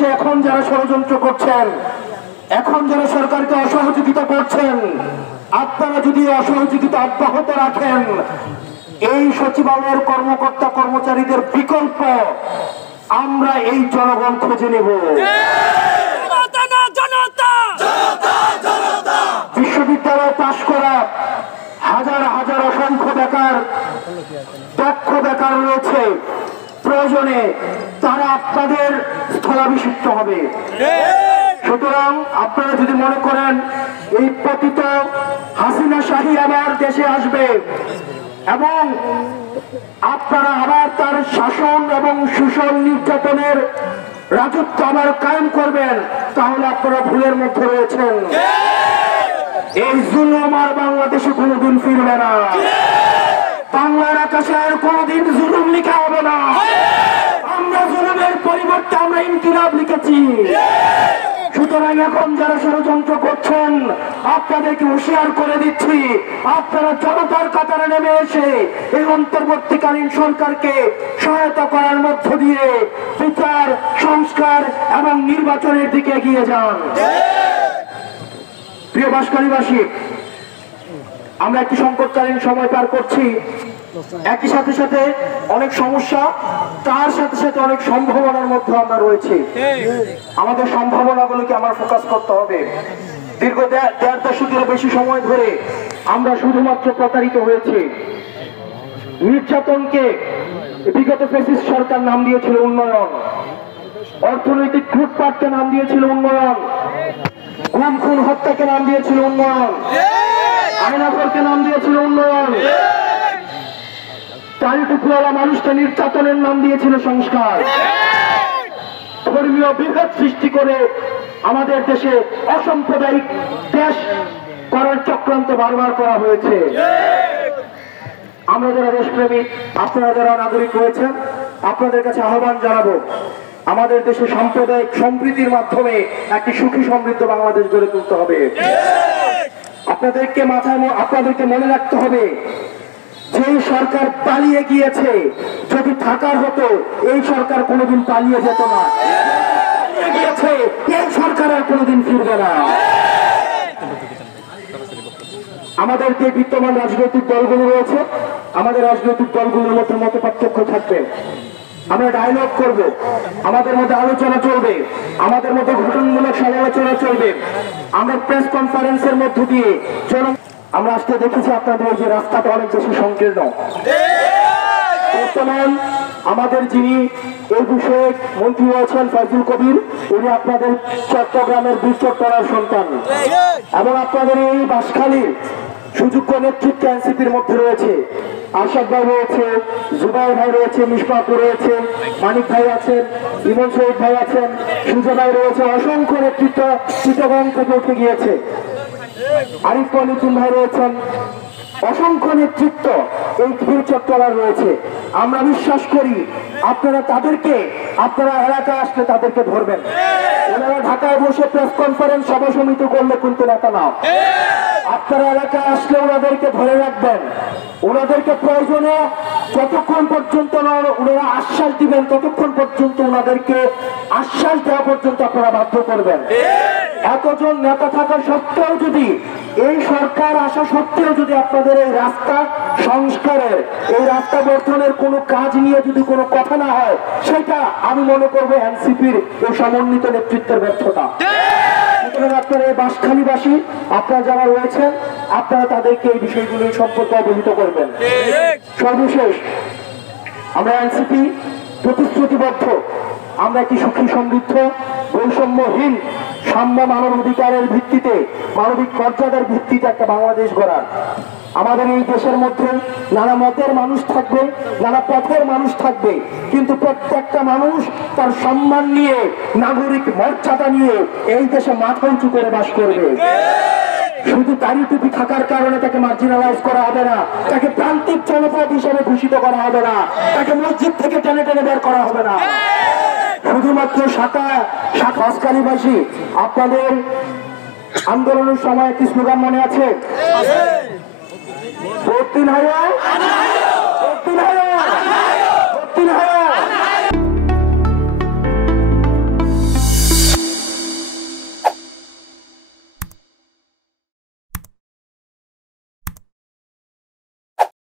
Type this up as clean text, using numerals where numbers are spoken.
বাংলাদেশে এখন যারা ষড়যন্ত্র করছেন, এখন যারা সরকারকে অসহযোগিতা করছেন, আপনারা যদি অসহযোগিতা অব্যাহত রাখেন, এই সচিবালয়ের কর্মকর্তা কর্মচারীদের বিকল্প আমরা এই জনগণ খুঁজে নেব। বিশ্ববিদ্যালয়ে পাশ করা হাজার হাজার অসংখ্য বেকার, দক্ষ বেকার রয়েছে, প্রয়োজনে তারা আপনাদের স্থলাভিষিক্ত হবে। সুতরাং আপনারা যদি মনে করেন এই পতিত হাসিনা শাহী আবার দেশে আসবে এবং আপনারা আবার তার শাসন এবং শোষণ নির্যাতনের রাজত্ব আবার কায়েম করবেন, তাহলে আপনারা ভুলের মধ্যে রয়েছেন। এই জুলুম আর বাংলাদেশে কোনোদিন ফিরবে না। বাংলার আকাশে আর কোনোদিন জুলুম লিখা হবে না। আমরা জুলুমের পরিবর্তে আমরা ইনকিলাব লিখেছি। সুতরাং এখন যারা ষড়যন্ত্র করছেন আপনাদেরকে হুঁশিয়ার করে দিচ্ছি, আপনারা জনতার কাতারে নেমে এসে এই অন্তর্বর্তীকালীন সরকারকে সহায়তা করার মধ্য দিয়ে বিচার, সংস্কার এবং নির্বাচনের দিকে এগিয়ে যান। প্রিয় বাঁশখালীবাসী, আমরা একটি সংকটকালীন সময় পার করছি। একই সাথে সাথে অনেক সমস্যা, তার সাথে সাথে অনেক সম্ভাবনার মধ্যে আমরা রয়েছি। আমাদের সম্ভাবনাগুলোকে আমরা ফোকাস করতে হবে। দীর্ঘ দেড় দশকের বেশি সময় ধরে আমরা শুধুমাত্র প্রতারিত হয়েছি। নির্যাতনকে বিগত ফ্যাসিস্ট সরকার নাম দিয়েছিল উন্নয়ন, অর্থনৈতিক লুটপাটকে নাম দিয়েছিল উন্নয়ন, গুম খুন হত্যাকে নাম দিয়েছিল উন্নয়ন, আয়নাঘরকে নাম দিয়েছিল উন্নয়ন, টালিটুকুওয়ালা মানুষকে নির্যাতনের নাম দিয়েছিল সংস্কার। ধর্মীয় বিভেদ সৃষ্টি করে আমাদের দেশে অসাম্প্রদায়িক দেশ করার চক্রান্ত বারবার করা হয়েছে। আমরা যারা দেশপ্রেমিক, আপনারা যারা নাগরিক রয়েছেন, আপনাদের কাছে আহ্বান জানাবো, আমাদের দেশে সাম্প্রদায়িক সম্প্রীতির মাধ্যমে একটি সুখী সমৃদ্ধ বাংলাদেশ গড়ে তুলতে হবে। আপনাদেরকে মনে রাখতে হবে, যে সরকার পালিয়ে গিয়েছে, যদি থাকার হতো এই সরকার কোনোদিন পালিয়ে যেত না। গিয়েছে এই সরকার আর কোনোদিন ফিরবে না। আমাদের যে বিদ্যমান রাজনৈতিক দলগুলো রয়েছে, আমাদের রাজনৈতিক দলগুলোর মধ্যে মত পার্থক্য থাকবে। আমরা ডায়লগ করব, আমাদের মধ্যে আলোচনা চলবে, আমাদের মধ্যে গঠনমূলক সমালোচনা চলবে। আমরা প্রেস কনফারেন্সের মধ্য দিয়ে আমরা আজকে দেখেছি আপনাদের যে রাস্তাটা অনেক বেশি সংকীর্ণ। বর্তমান আমাদের যিনি এই বিষয়ে মন্ত্রী রয়েছেন ফয়জুল কবির, উনি আপনাদের চট্টগ্রামের বীরচট্টলার সন্তান এবং আপনাদের এই বাঁশখালীর সুযোগ্য নেতৃত্ব এনসিপির মধ্যে রয়েছে। আশাদ ভাই রয়েছে, জুবাইর ভাই রয়েছে, মিশবাপুর রয়েছে, মানিক ভাই আছেন, ইমন শহীদ ভাই আছেন, সুজা ভাই রয়েছে, অসংখ্য নেতৃত্ব চিটাগং থেকে উঠে গিয়েছে, আরিফ পলিথিন ভাই রয়েছেন, অসংখ্য নেতৃত্ব এই বীরচট্টলার রয়েছে। আমরা বিশ্বাস করি আপনারা এলাকায় আসলে তাদেরকে ধরবেন। ওনারা ঢাকায় বসে প্রেস কনফারেন্স সভা সমিতি করলে কিন্তু নেতা না। আপনারা এলাকায় আসলে ওনাদেরকে ধরে রাখবেন, ওনাদেরকে প্রয়োজনে যতক্ষণ পর্যন্ত ওনারা আশ্বাস দিবেন ততক্ষণ পর্যন্ত ওনাদেরকে আশ্বাস দেওয়া পর্যন্ত আপনারা বাধ্য করবেন। এতজন নেতা থাকা সত্ত্বেও যদি, এই সরকার আসা সত্ত্বেও যদি আপনাদের এই রাস্তা সংস্কারের, এই রাস্তা বর্ধনের কোনো কাজ নিয়ে যদি কোনো কথা না হয়, সেটা আমি মনে করবো এনসিপির এই সমন্বিত নেতৃত্বের ব্যর্থতা। আপনারা এই বাঁশখালীবাসী, আপনারা যারা রয়েছেন, আপনারা তাদেরকে এই বিষয়গুলি সম্পর্কে অবহিত করবেন। সর্বশেষ, আমরা এনসিপি প্রতিশ্রুতিবদ্ধ, আমরা একটি সুখী সমৃদ্ধ বৈষম্যহীন সাম্য মানব অধিকারের ভিত্তিতে, মানবিক মর্যাদার ভিত্তিতে একটা বাংলাদেশ গড়ার। আমাদের এই দেশের মধ্যে নানা মতের মানুষ থাকবে, নানা পথের মানুষ থাকবে, কিন্তু প্রত্যেকটা মানুষ তার সম্মান নিয়ে, নাগরিক মর্যাদা নিয়ে এই দেশে মাথা উঁচু করে বাস করবে। শুধু দাড়ি টুপি থাকার কারণে তাকে মার্জিনালাইজ করা হবে না, তাকে প্রান্তিক জনপদ হিসেবে ঘোষিত করা হবে না, তাকে মসজিদ থেকে টেনে টেনে বের করা হবে না। শুধুমাত্র বাঁশখালীবাসী, আপনাদের আন্দোলনের সময় একটি স্লোগান মনে আছে? 14 হাজার